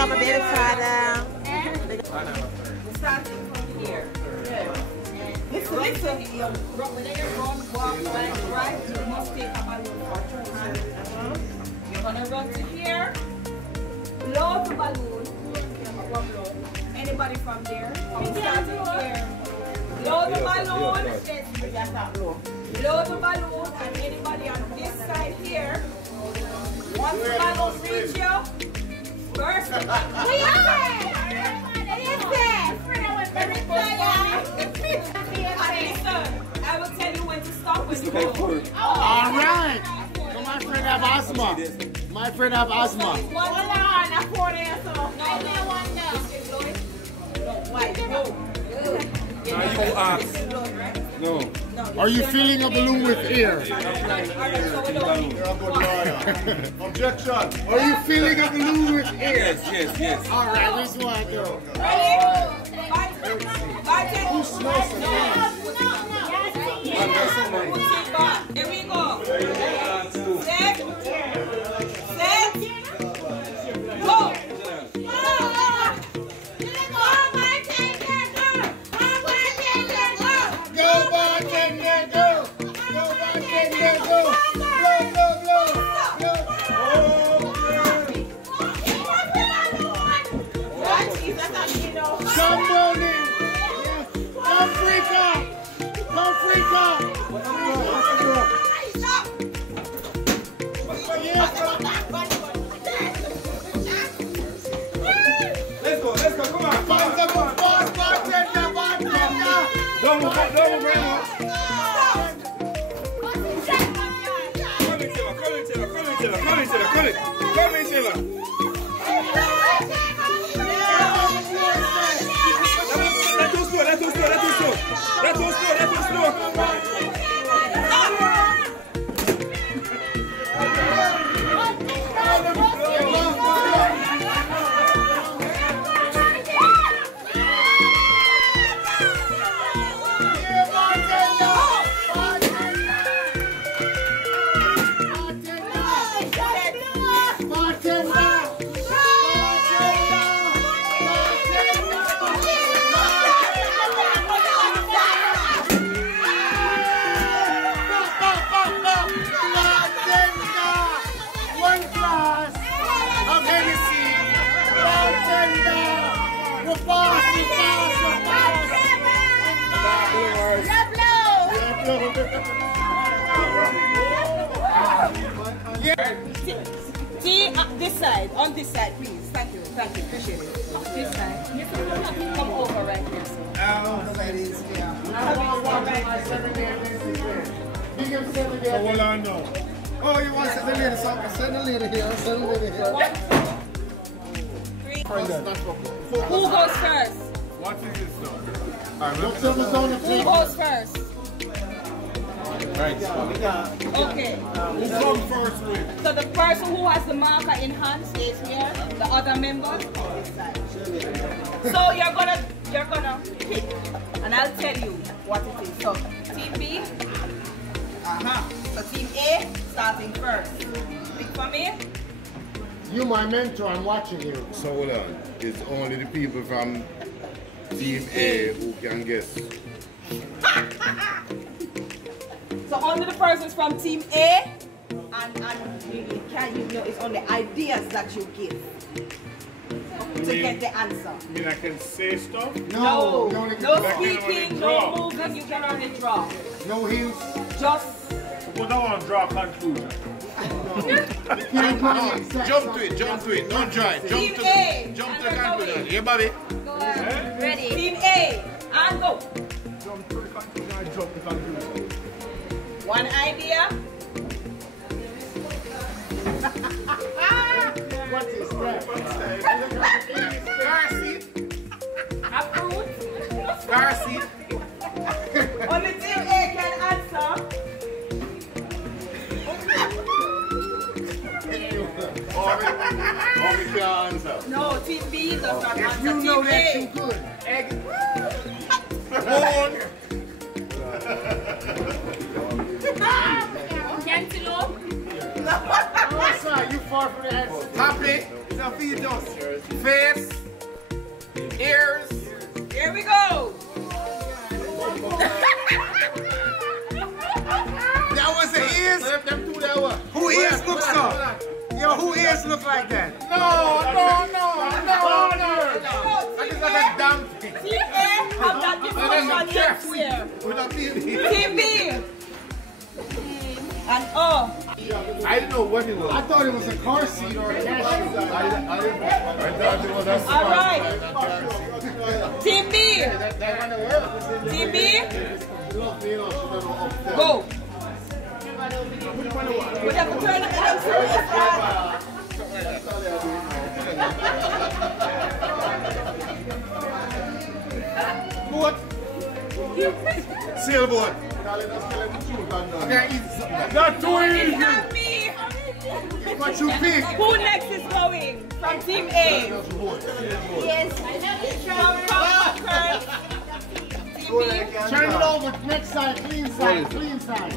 up, baby father. Starting from here. Listen, when you run, walk like right, you must take a balloon for 2 hands. You're gonna run to here, blow the balloon, blow. Anybody from there? Starting here. Blow the balloon, blow the balloon, and anybody on this side here, once the balloon reach you, first. I will tell you when to stop when you go. All right. So my friend have asthma. My friend have asthma. Hold on, I pour it so. No. Are you filling a balloon with air? Objection. Are you filling a balloon with air? Yes. All right, which one go? Who smells it? Here we go. Set. Go. Go, bartender, go! Go, bartender, go! Blow, blow, blow! Somebody! Come freak out! Come freak out! Let's go, come on. Bartender! Don't move, Come in, Sheila. That's too slow. On this side, please. Thank you, appreciate it. This side. Come over right here. Hold on now. Oh, you want to send the lady something? Send the lady here. Send the lady here. 1, 2, 3. Who goes first? What is this now? Who goes first? Right. Okay. Who comes first with? So the person who has the marker in hand stays here. The other members. So you're gonna pick, and I'll tell you what it is. So team B. So team A starting first. Pick for me. You my mentor. I'm watching you. So hold on. It's only the people from team A who can guess. So only the persons from team A, and it's only ideas that you give to get the answer. You mean I can say stuff? No speaking, no moving, you can only draw. No hints. Just. But I want to draw a conclusion. Jump to it. Don't try it. Team A. Jump to the conclusion. Yeah, Bobby. Go ahead. Ready. Team A, and go. Jump to the conclusion, I jump to the conclusion. One idea. What is that? A fruit. Starseed. Only team A can answer. Only can answer. No, team B does not answer. You know team that A. too good. Cantaloupe. Oh, so right, you far from the head. Happy. So feed us. Face. Ears. Here we go. That was the ears. Them two that one. Who ears look so? Yo, who ears look like that? No. I just like a damn thing. Team A have that different one next year. With a baby. Team B. And O. I didn't know what it was. I thought it was a car seat or a cash seat. I thought it was a All right. Team B. Team B. Go. We have to turn it down to Boat. sailboat. Not too It's easy. not me. What you pick? Who next is going? From Team A. Yes. From Team B. Turn it over. Next side, clean side, clean side.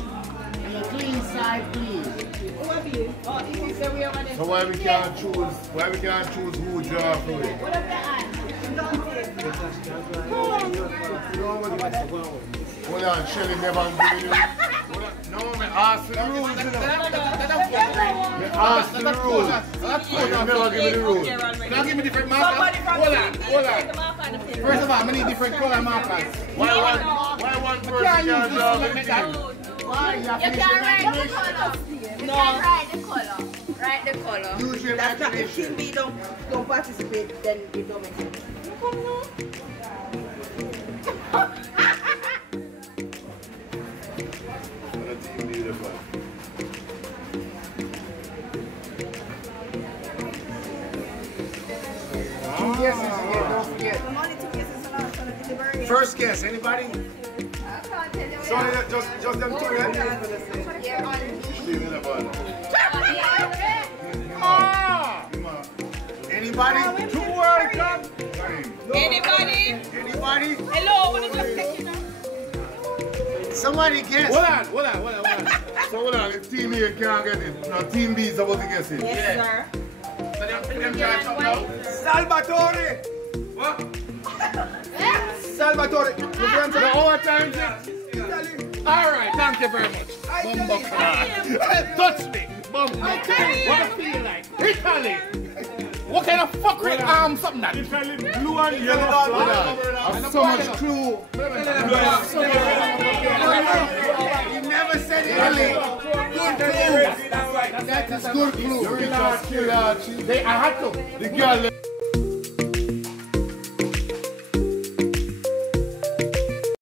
And the clean side, clean. So why we can't choose who draw for it? Hold on, Shelly never giving you. No, me ask for the rules. Me ask for the rules. You never give me the rules. Now give me different markers. Hold on. First of all, I need different color markers. Why one person can't draw for it? Why? You You can write the color. You can write the color. Write the color. Use your That's not if imagination. Team B don't participate, then it don't make sense. Two guesses again, don't forget. First guess, anybody? Sorry, just them two, yeah? Anybody? Two words, come. Anybody? Anybody? Hello, what is your second? Somebody guess. Hold on. So hold on, if Team A can't get it, now Team B is supposed to guess it. Yes, sir. Salvatore. What? Salvatore. The overtime thing. Alright, thank you very much. Touch me. What I feel like? Italy. What kind of fuckery something that? Italy, blue and yellow. Have so much clue. You never said Italy. Good clue. That is good clue. Because I had to. The girl